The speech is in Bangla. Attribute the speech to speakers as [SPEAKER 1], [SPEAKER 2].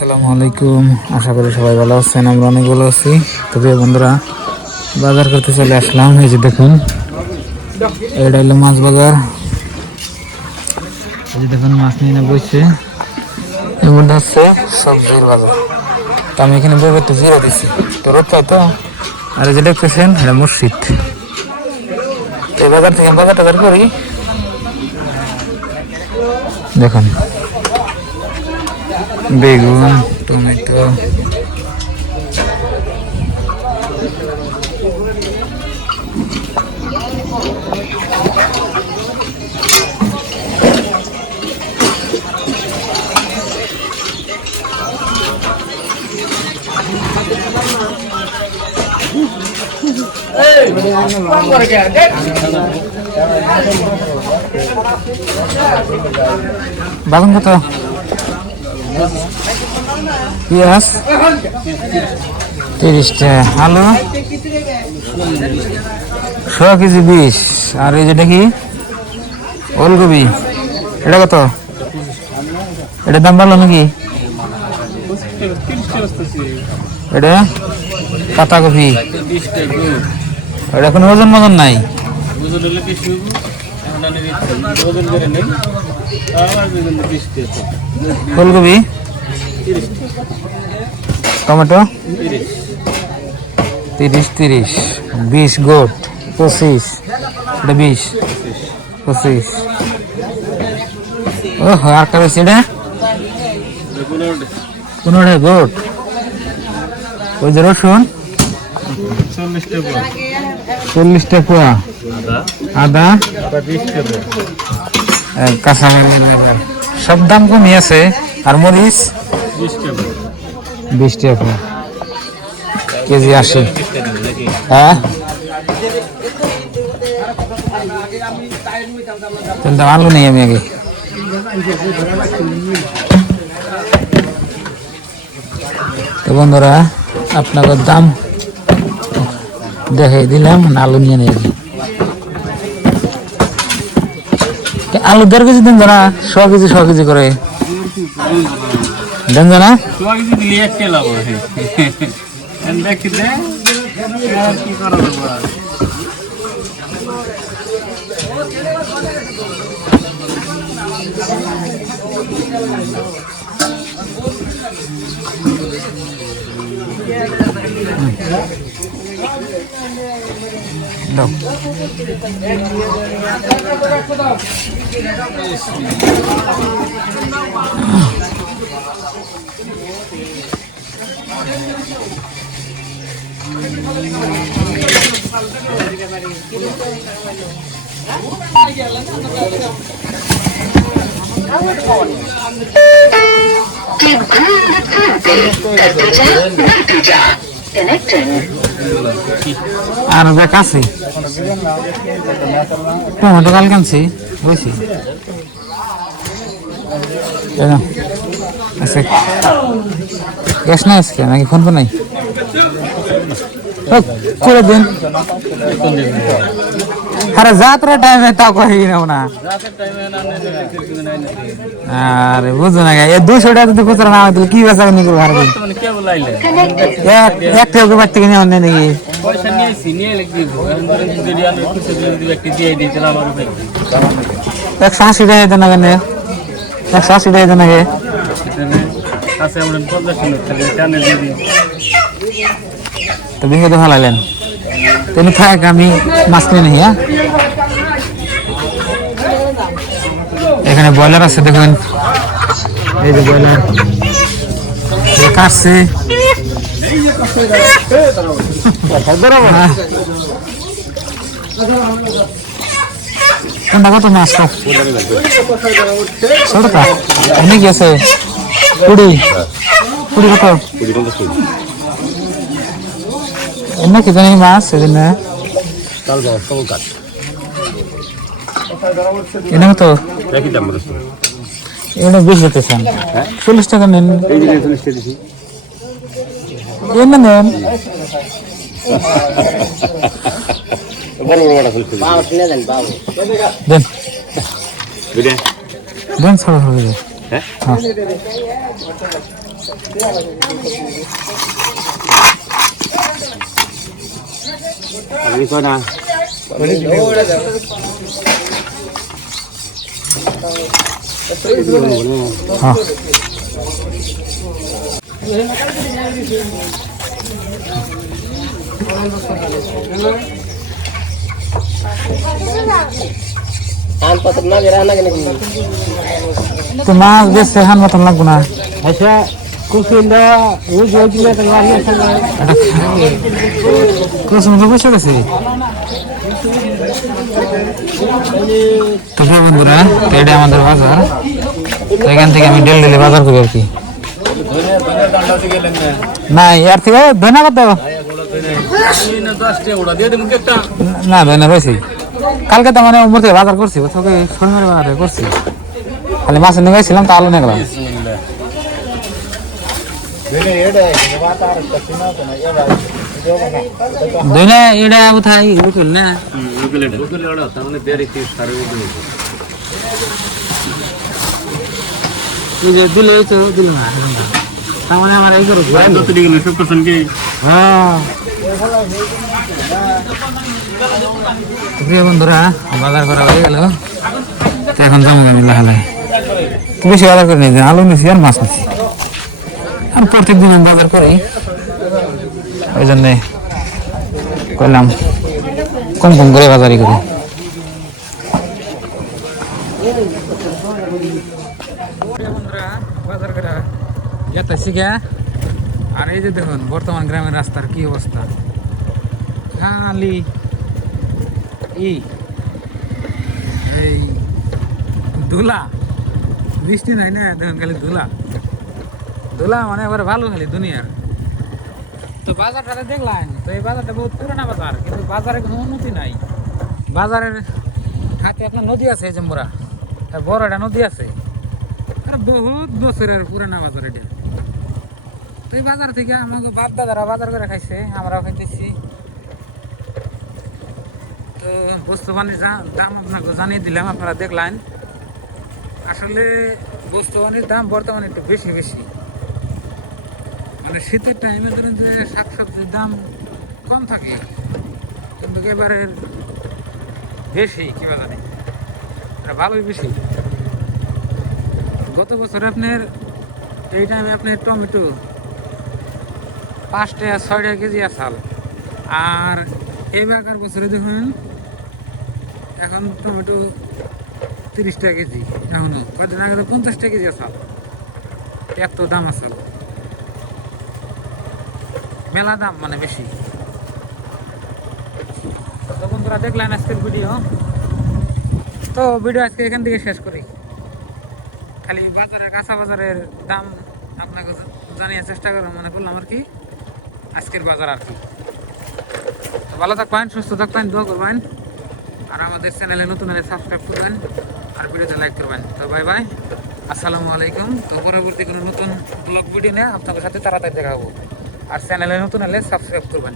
[SPEAKER 1] আসসালামু আলাইকুম। আশা করি সবাই ভালো আছেন, আমরা অনেক ভালো আছি। তবে বন্ধুরা, বাজার করতে চলে আসলাম। এই যে দেখুন, এটা হলো মাছ বাজার। এই যে দেখুন, মাছ নিয়ে না বসছে হচ্ছে সবজির বাজার। তো আমি এখানে বই করতে জিরো দিচ্ছি তো রোদ তো? আর এই যে দেখতেছেন, এটা মসজিদ। তো এই বাজার থেকে বাজার টাজার করি। দেখুন। বেগুন টমেটো বাগুন কত পেঁয়াজ তিরিশটা। আলু? ছ কেজি বিশ। আর এই যেটা কি? ওলকপি। এটা কত? এটার দাম ভালো নাকি? এটা? পাতা কপি এটা কোনো ওজন মজন নাই? ফুলকপি? টমেটো? তিরিশ তিরিশ। বিশ গোট। পঁচিশ। এটা বিশ। পঁচিশ। ও আর কা বেশি এটা? পনেরো গোট। ওই যে রসুন। চল্লিশটা পোয়া। আদা। আহ, কাঁচা মরিচ সব দাম কমই আছে। আর মরিচ? বিশ টাকা। কেজি আশি। হ্যাঁ? আলু নেই আমি আগে। তো বন্ধুরা, আপনাদের দাম দেখাই দিলাম, আলু নিয়ে নিয়ে আলু দেড় কেজি দেন জানা ছ কেজি ছ কেজি করে। দেন জানা?
[SPEAKER 2] তোমাকে যদি নিয়ে একটা লাভ হয় দেখি দে আর কি
[SPEAKER 1] কাছে। টমেটো কাল কানছি বুঝছি? গ্যাস নাই আজকে, নাকি ফোন পে নাই? করে দিন। আরে যাত্রা টাইমে তাও কই নাও না
[SPEAKER 2] না না।
[SPEAKER 1] আরে বুঝো না এই দুশো টাকা যদি খুচরা না হয় কি বেচা কিনি করব হারে
[SPEAKER 2] মানে কে বলাইলে
[SPEAKER 1] এক এক টাকা বাড়তে কিনে অন্য নাকি
[SPEAKER 2] পয়সা নিয়ে আইছি নিয়ে এলে দিব এখন ধরেন যদি আমি দিলে একটি দিয়ে দিই তাহলে আমার
[SPEAKER 1] একশো আশি টাকা দেন না কেন একশো আশি টাকা দেন না কে
[SPEAKER 2] আছে আমরা পঞ্চাশ মিনিট থেকে টানে দিয়ে দিই
[SPEAKER 1] তো বিঙ্গে তো ভালো লাগলেন তুমি থাক, আমি মাছ কিনে নিই হ্যাঁ? এখানে ব্রয়লার আছে দেখুন এই যে ব্রয়লার। কাটছে। কোনটা কত মাছ ছোটটা অনেক আছে। কুড়ি। কুড়ি কত? এমনি কি জানি মাছ সেদিন এনে তো এটা বেশি হতেছেন চল্লিশ টাকা নেন। এনে নেন। দেন। দেন ছড়া ছড়া দেন।
[SPEAKER 3] হ্যাঁ।
[SPEAKER 1] হ্যাঁ
[SPEAKER 3] আমি কই না
[SPEAKER 1] হ্যাঁ তো মাছ বেশি হান মতন এটা আমাদের বাজার। এখান থেকে আমি ডেলি ডেলি বাজার করি আর কি। না এর থেকে ধনা কত না, ধনা রয়েছে। কালকে তো মানে উমর থেকে বাজার করছি তোকে শনিবার করছি। খালি মাছের নিয়ে গেছিলাম, তা আলু নিয়ে গেলাম। ধনা এটা কোথায় উকিল না এই যে দিলে তো দিল না তার মানে আমার এই করো হ্যাঁ তো প্রিয় বন্ধুরা বাজার করা হয়ে গেল তো এখন যাব আমি লাহালে বেশি বাজার করে নিয়েছি আলু নিয়েছি আর মাছ নিয়েছি আর প্রত্যেক দিন আমি বাজার করি। ওই জন্যে করলাম কম কম করে? বাজারই করি বাজার আর এই যে দেখুন বর্তমান গ্রামের রাস্তার কি অবস্থা। খালি ই এই ধুলা বৃষ্টি নাই না দেখুন খালি ধুলা ধুলা মানে এবার ভালো খালি দুনিয়ার। তো বাজারটাতে দেখলাম, তো এই বাজারটা বহুত পুরানা বাজার, কিন্তু বাজারে কোনো উন্নতি নাই। বাজারের হাতে আপনার নদী আছে এই যে মোরা বড় একটা নদী আছে। আর বহুত বছরের পুরানা বাজার এটা। তো এই বাজার থেকে আমাকে বাপ দাদারা বাজার করে খাইছে, আমরাও খাইতেছি। তো বস্তু বানির দাম আপনাকে জানিয়ে দিলাম, আপনারা দেখলেন আসলে বস্তু বানির দাম বর্তমানে একটু বেশি বেশি। মানে শীতের টাইমে ধরেন যে শাক সবজির দাম কম থাকে, কিন্তু এবারে বেশি কিবা জানি। এটা ভালোই বেশি। গত বছর আপনার, এই টাইমে আপনার টমেটো পাঁচ টাকা ছয় টাকা কেজি আসাল। আর এবারকার বছরে দেখুন, এখন টমেটো তিরিশ টাকা কেজি, এখনও। কদিন আগে তো পঞ্চাশ টাকা কেজি আসাল। এত দাম আসাল। মেলা দাম মানে বেশি। তো বন্ধুরা, দেখলেন আজকের ভিডিও তো ভিডিও আজকে এখান থেকে শেষ করি। খালি বাজারে, কাঁচা বাজারের দাম আপনাকে জানিয়ে চেষ্টা করা মনে করলাম আর কি, আজকের বাজার আর কি। ভালো থাকবেন, সুস্থ থাকবেন, দোয়া করবেন। আর আমাদের চ্যানেলে নতুন হলে সাবস্ক্রাইব করবেন, আর ভিডিওতে লাইক করবেন। তো বাই বাই আসসালামু আলাইকুম। তো পরবর্তী কোনো নতুন ব্লগ ভিডিও নিয়ে আপনাদের সাথে তাড়াতাড়ি দেখা হব। আর চ্যানেলে নতুন হলে সাবস্ক্রাইব করবেন।